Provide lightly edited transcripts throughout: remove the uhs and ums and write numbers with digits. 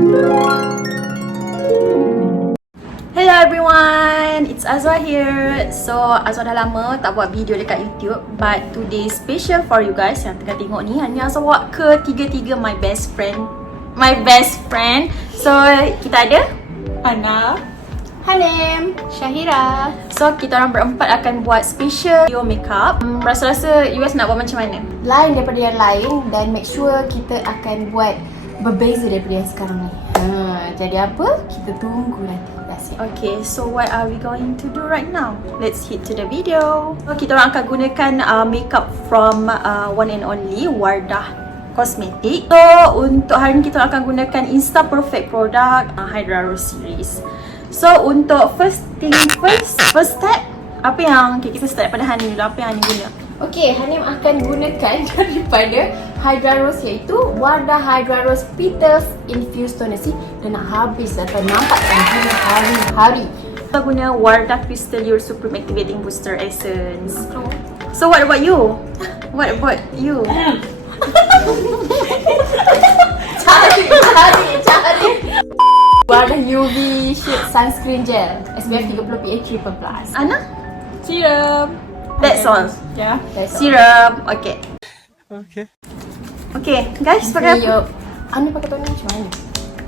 Hello everyone, it's Azwa here. So Azwa dah lama tak buat video dekat YouTube, but today special for you guys yang tengah tengok ni. Ni Azwa buat ketiga-tiga my best friend. So kita ada Ana, Halim, Syahira. So kita orang berempat akan buat special video makeup. Rasa-rasa you guys nak buat macam mana? Lain daripada yang lain dan make sure kita akan buat berbeza daripada yang sekarang ni. Jadi apa? Kita tunggu nanti. That's it. Okay, so what are we going to do right now? Let's hit to the video. So, kita orang akan gunakan makeup from one and only Wardah Cosmetic. So untuk hari ni kita akan gunakan Insta Perfect product Hydra Rose series. So untuk first step, apa yang kita start pada Hanim dulu, apa yang Hanim guna? Okay, Hanim akan gunakan daripada Hydra Rose, iaitu Wardah Hydra Rose Petals Infused Toner. Dan nak habis atau nampak kan guna hari-hari. Kita guna Wardah Crystal Your Supreme Activating Booster Essence. So what about you? What about you? Cari Wardah UV Shade Sunscreen Gel SPF 30 PA Triple Plus. Ana? Serum. That's all. Yeah, that's all. Serum. Okay guys, pakai apa? Yuk. Ana pakai toner macam mana?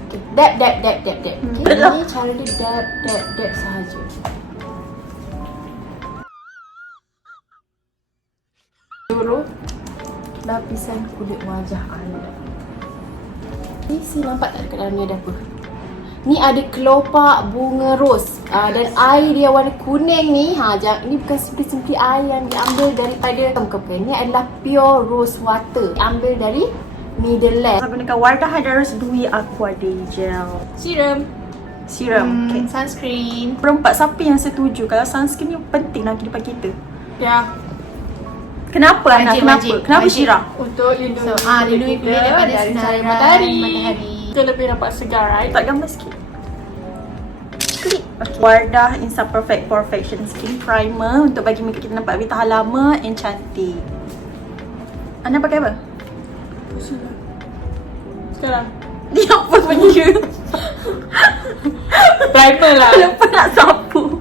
Okay. Dab. Okay, Betul. ni cara dia dab sahaja. Seluruh lapisan kulit wajah anda. Ni nampak tak dekat dalam ni ada apa? Ni ada kelopak bunga ros dan air dia warna kuning ni. Ni bukan simply air yang diambil daripada bukan. Ni adalah pure rose water. Diambil dari Middle Land. Saya gunakan Wardah Hydra Rose Dewy Aqua Day Gel. Serum. Okay. Sunscreen. Berempat, siapa yang setuju kalau sunscreen ni penting dalam kehidupan kita? Ya. Kenapa Ana? Kenapa Syira? Untuk lindungi lindungi kulit daripada sinar matahari. Kita lebih nampak segar, right? Tak gambar sikit. Klik. Okay. Wardah Insta Perfect Perfection Skin Primer untuk bagi makeup kita nampak lebih tahan lama and cantik. Ana pakai apa? Sekarang. Dia apa punya? Primer lah. Lupa nak sapu.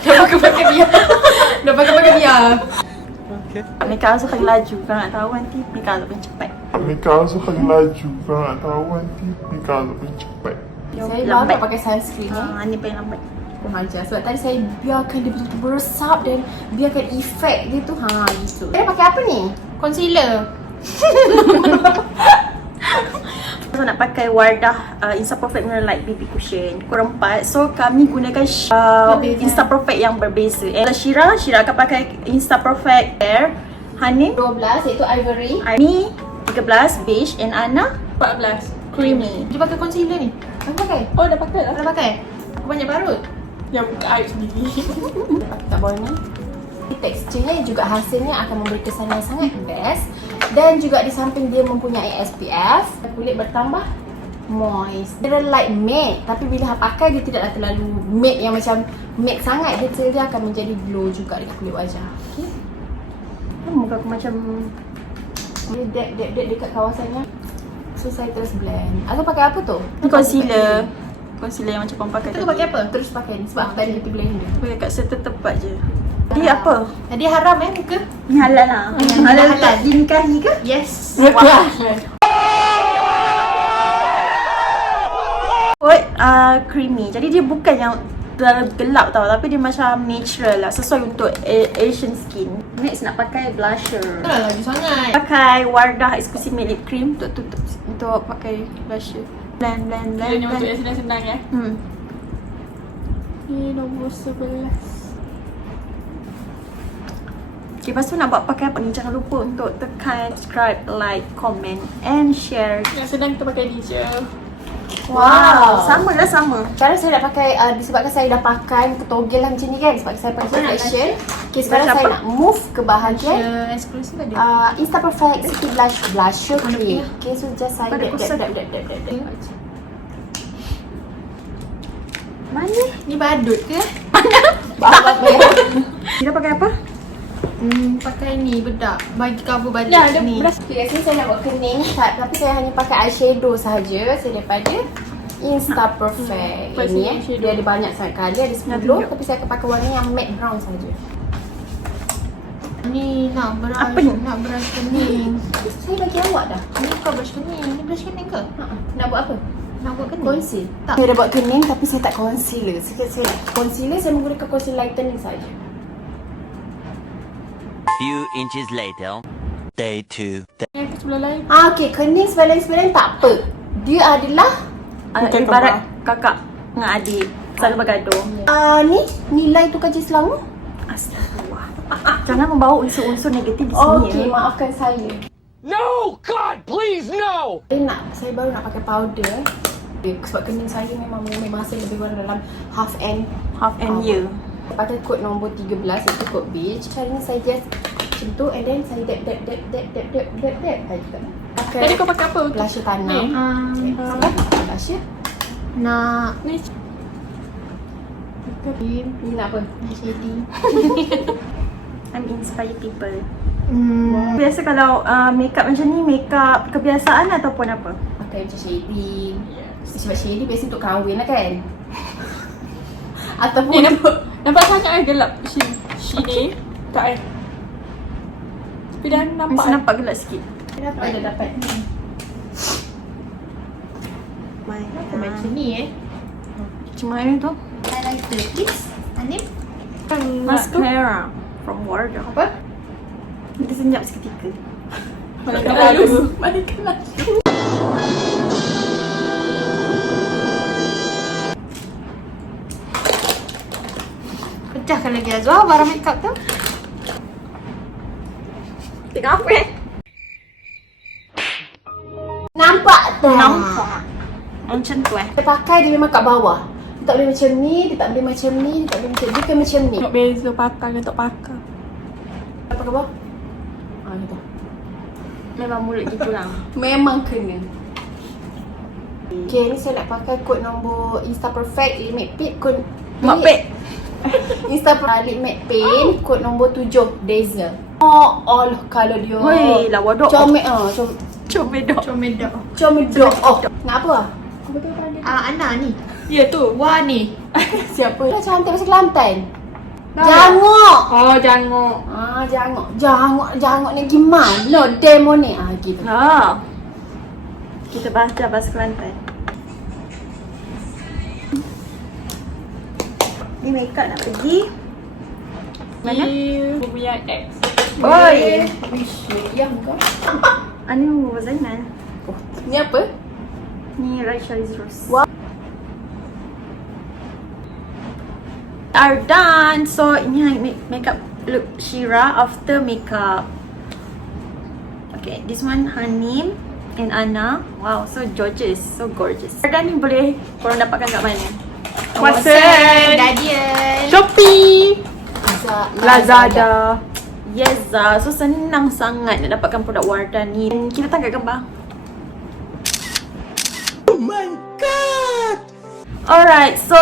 Dah pakai biar. Makeup Azwa paling laju. Kalau nak tahu nanti makeup Azwa paling cepat. Makeup Azwa paling laju. Kalau nak tahu nanti makeup Azwa paling cepat. Saya baru nak pakai sunscreen ni. Ni paling lambat. Kurang ajar. Sebab tadi saya biarkan dia betul-betul meresap dan biarkan efek dia tu. Gitu. Saya pakai apa ni? Concealer. So nak pakai Wardah Insta Perfect Mirror Light BB Cushion. Korang empat. So kami gunakan Insta Perfect yang berbeza. Syira akan pakai Insta Perfect Air. Hanim 12 iaitu ivory. Ni 13 beige and Ana 14 creamy. Dia pakai concealer ni. Dah pakai? Oh dah pakai lah. Dah pakai? Aku banyak parut. Yang buka air sendiri. Tak boleh ni. Teksturnya juga hasilnya akan memberi kesan yang sangat best. Dan juga di samping dia mempunyai SPF, kulit bertambah moist. Dia light matte, tapi bila pakai dia tidaklah terlalu matte yang macam matte sangat. Dia akan menjadi glow juga dekat kulit wajah. Okay. Muka aku macam Dia dab dekat kawasannya. So saya terus blend. Aku pakai apa tu? concealer. Concealer yang macam korang pakai Kita pakai apa? Terus pakai ni sebab aku tadi beauty blender. Pakai kat setempat je. Dia apa? Tadi haram muka? Ni halal lah. Halal tak dinikahi ke? Yes. Creamy. Jadi dia bukan yang terlalu gelap tau, tapi dia macam natural lah, sesuai untuk Asian skin. Next nak pakai blusher. Dah laju sangat. Pakai Wardah Exclusive Matte Lip Cream untuk pakai blusher. Blend. Dia untuk yang senang-senang ya. Ini nombor 11. Okay, lepas tu nak buat pakai apa ni? Jangan lupa untuk tekan subscribe, like, comment and share. Yang senang kita pakai ni je. Wow, sama. Sekarang saya nak pakai, disebabkan saya dah pakai ketogel lah macam ni kan. Sebab saya pakai foundation. Okay, sekarang Blush saya apa? nak move ke bahagian eksklusif ada. Insta Perfect City Blusher Cream. Okay, so just saya dab. Mana? Ni badut ke? Kita pakai apa? Pakai ni bedak. Bagi cover balik Ya, ada ni. beras. Biasanya saya nak buat kening tapi saya hanya pakai eyeshadow sahaja. Saya daripada Insta Perfect. Ini dia ada banyak sangat colour, ada 10 tapi saya akan pakai warna yang matte brown sahaja. Ni nak brush. Apa ni? Nak brush kening. Saya bagi awak dah. Ni kau brush kening. Ni brush kening ke? Nak buat apa? Nak buat kening? Conceal. Tak. Saya dah buat kening tapi saya tak concealer. Saya menggunakan concealer lightening saja. Few inches later, day 2. Yang ke sebelah lain. Okey, kening sebelah-sebelah tak apa. Dia adalah Ibarat kakak dengan adik selalu bergaduh. ni nilai tukar jenis selama. Astagfirullah. Jangan membawa unsur-unsur negatif di sini. Okey, maafkan saya. No! God, please, no! Saya baru nak pakai powder. Sebab kening saya memang masa lebih kurang dalam half and year. Pakai kod nombor 13 iaitu kod beige. Cara ni saya just macam tu and then saya dab. Tadi kau pakai apa? Blusher tanam. Blusher. Nak ni Ni nak apa? shady. I'm inspire people. Biasa kalau makeup macam ni, makeup kebiasaan ataupun apa? Pakai macam shading. Sebab shading biasa untuk kahwin lah kan? Ataupun Nampak sangat gelap sini. Tak tapi dah nampak. Mesti nampak gelap sikit. Dah dapat. Macam ni Macam mana tu? Highlighter please. Anim. Mascara from Wardah. Apa? Kita senyap seketika. Malaikat lalu. Malaikat lalu. Pecahkan lagi Azwar barang makeup tu. Tengok apa Nampak tak? Nampak. Macam tu Dia pakai dia memang kat bawah. Dia tak boleh macam ni, dia tak boleh macam ni, dia tak boleh macam ni. Dia kan macam ni. Tengok beza pakai dengan tak pakai. Pakai bawah. Gitu. Memang mulut gitu lah. Memang kena. Okay, ni saya nak pakai kod nombor Insta Perfect Lip Matte Paint. Kod Mak pek. Insta Lip Matte Paint kod nombor 7 Dazzle. Oh Allah, kalau dia Weh, lawa dok. Comedok. Comedok. Oh, nak apa? Ana ni. Ya tu, Wah ni. Siapa? Dah cantik macam Kelantan. Jangok. Oh, jangok. Jangok ni gimana demo ni? Gitu. Ha. Kita baca bahasa Kelantan. Ni makeup nak pergi. Mana? Punya ex. Oi. Wish, yang kau. Anu Zainal. Ni apa? Ni Raisha Rose. Wow. Are done. So ini makeup look Shira after makeup. Okay, this one Hanim and Anna. Wow, so gorgeous, so gorgeous. Are done ni boleh korang dapatkan kat mana? Watson, Guardian, Shopee, Lazada. Yes, so senang sangat nak dapatkan produk Wardah ni. Kita tangkap gambar. Oh my God! Alright, so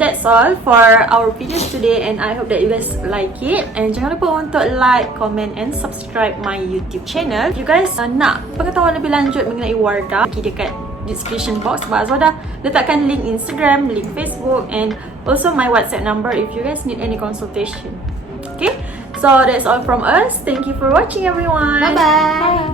that's all for our videos today and I hope that you guys like it. And jangan lupa untuk like, comment and subscribe my YouTube channel. If you guys nak pengetahuan lebih lanjut mengenai Wardah, pergi dekat description box sebab Azwar dah letakkan link Instagram, link Facebook and also my WhatsApp number if you guys need any consultation. Okay, so that's all from us. Thank you for watching everyone. Bye-bye.